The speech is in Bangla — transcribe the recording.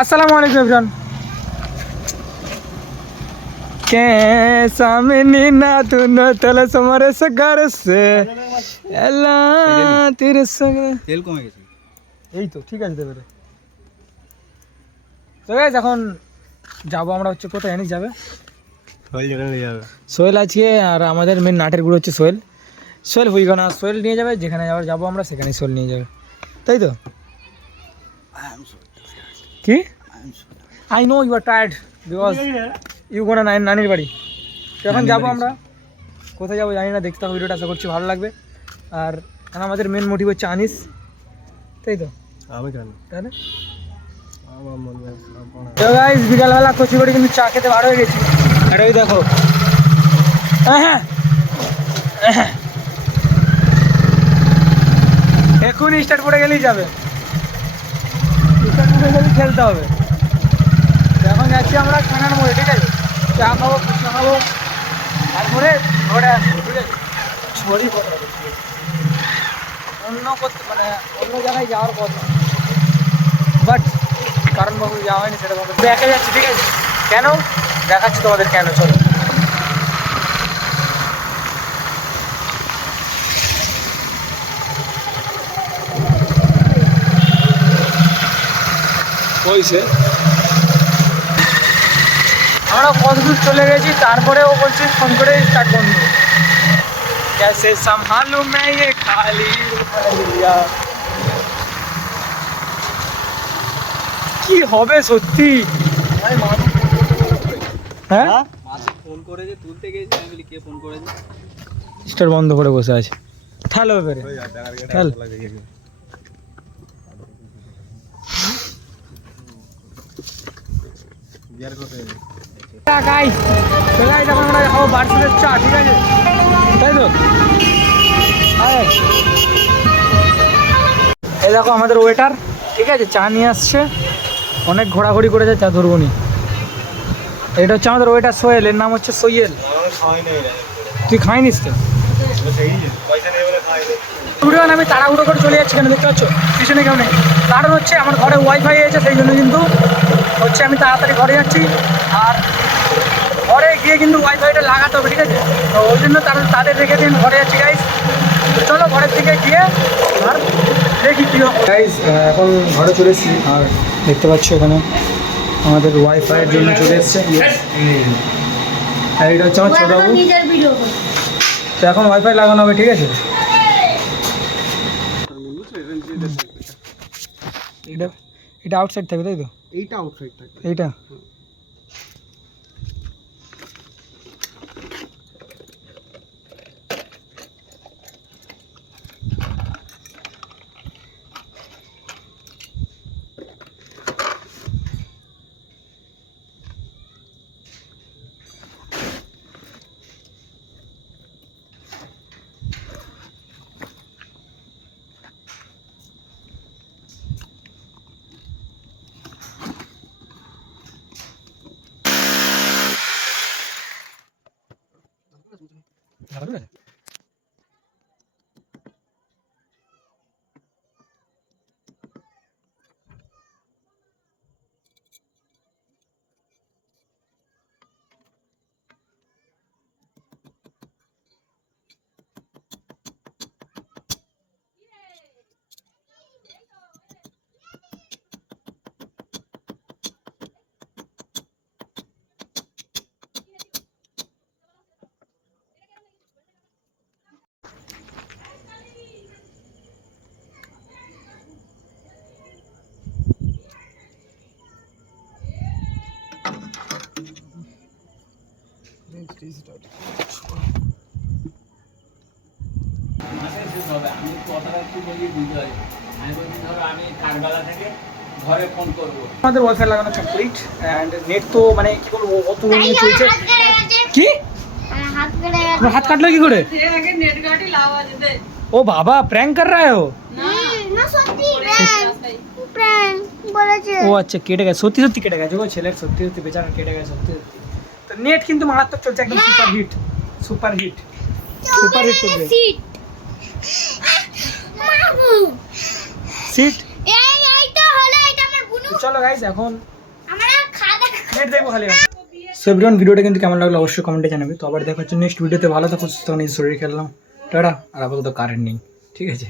আসসালামু আলাইকুম এভরিওয়ান के सामने ना दोनों तल समारे सगार से এলা তেরে সঙ্গে তেল কমে গেছে এই তো ঠিক আছে দেবে তো গাইজ এখন যাবো আমরা হচ্ছে কোথায় জানিস যাবে হয়ে যেখানে নিয়ে যাবে সোহেল আছে আর আমাদের মেন নাটের গুলো হচ্ছে সোহেল সোহেল হুইগানা সোহেল নিয়ে যাবে যেখানে যাবার যাবো আমরা সেখানেই সোহেল নিয়ে যাবে তাই তো কি? I know you are tired because you gonna nine নানির বাড়ি তো এখন যাব আমরা। কোথায় যাব জানি না দেখতে থাকো ভিডিওটা আশা করছি ভালো লাগবে। আর এখন আমাদের মেন মোটিভ হচ্ছে আনিস। তাই তো? আমি কেন? তাহলে? আমার তো গাইস বিকালবেলা কচি করে কিন্তু চা খেতে বার হয়ে গেছি। আর ওই দেখো। হ্যাঁ এক্ষুনি স্টার্ট করে গেলেই যাবে। খেলতে হবে এখন যাচ্ছি আমরা খানার মোড়ে ঠিক আছে চা খাব ফুচকা খাব তারপরে ঘরে আসব ঠিক আছে ছড়ি কথা অন্য করতে মানে অন্য জায়গায় যাওয়ার কথা বাট কারণ বাবু যাওয়া হয়নি সেটা দেখে যাচ্ছি ঠিক আছে কেন দেখাচ্ছি তোমাদের কেন চলো কইছে আমরা কত দূর চলে গেছি তারপরে ও বলছে ফোন করে স্টার্ট বন্ধ कैसे संभालूं मैं ये खाली उमरिया কি হবে সত্যি হ্যাঁ মাসে ফোন করেছে তুলতে গেছি আমি বলি কে ফোন করেছে স্টার বন্ধ করে বসে আছে তাহলে এবারে চল। গাইস তো গাইস এখন আমরা খাব বার্সেলের চা ঠিক আছে? তাই তো? এই দেখো আমাদের ওয়েটার ঠিক আছে? চা নিয়ে আসছে। অনেক ঘোরাঘুরি করেছে চা ধরবনি। এটা হচ্ছে আমাদের ওয়েটার সোহেল এর নাম হচ্ছে সোহেল। তুই খাইনিস তো? ভিডিও আমি তাড়াহুড়ো করে চলে যাচ্ছি কেন? দেখতে পাচ্ছ? পিছনে কেউ নেই। কারণ হচ্ছে আমার ঘরে ওয়াইফাই আছে সেই জন্য কিন্তু হচ্ছে আমি তাড়াতাড়ি ঘরে যাচ্ছি। আর ঘরে গিয়ে কিন্তু ওয়াইফাইটা লাগাতে হবে ঠিক আছে? তো ওই জন্য তারা তাদের রেখে দিন ঘরে যাচ্ছি গাইস চলো ঘরের দিকে গিয়ে আর দেখি কী হবে গাইস এখন ঘরে চলে এসেছি। আর দেখতে পাচ্ছ এখানে আমাদের ওয়াইফাইয়ের জন্য চলে এসছে। আর এটা হচ্ছে আমার ছোটো ভিডিও তো এখন ওয়াইফাই লাগানো হবে ঠিক আছে? এটা এটা আউটসাইড থাকবে তাই তো? এইটা আউটসাইড থাকবে। এইটা? നടന്നു আমি কথাটা একটু বলি বুঝতে পারি আমি বলছি ধরো আমি কারবালা থেকে ঘরে ফোন করব। আমাদের ওয়াইফাই লাগানো কমপ্লিট অ্যান্ড নেট তো মানে কি বলব অত তাই নিয়ে আমার চলছে। হাত কেটে গেছে। কি? আমার হাত কেটে গেছে। তোমার হাত কাটলো কি করে? ও বাবা প্র্যাঙ্ক কর রা হো হুম, না সত্যি প্র্যাঙ্ক প্র্যাঙ্ক বলেছে। ও আচ্ছা কেটে গেছে সত্যি সত্যি কেটে গেছে। গো ছেলের সত্যি সত্যি বেচারা কেটে গেছে সত্যি সত্যি। তো নেট কিন্তু মারাত্মক চলছে একদম super hit super hit super hit চলছে। সিট মামু সিট এই এই তো চলো গাইস এখন আমরা খাওয়া নেট দেখব খালি সো এভরিওয়ান ভিডিওটা কিন্তু কেমন লাগল অবশ্যই কমেন্টে জানাবে। তো আবার দেখা হচ্ছে নেক্সট ভিডিওতে ভালো থাকো সুস্থ থাকো, নিজের শরীর খেললাম টাটা। আর আপাতত কারেন্ট নেই। ঠিক আছে?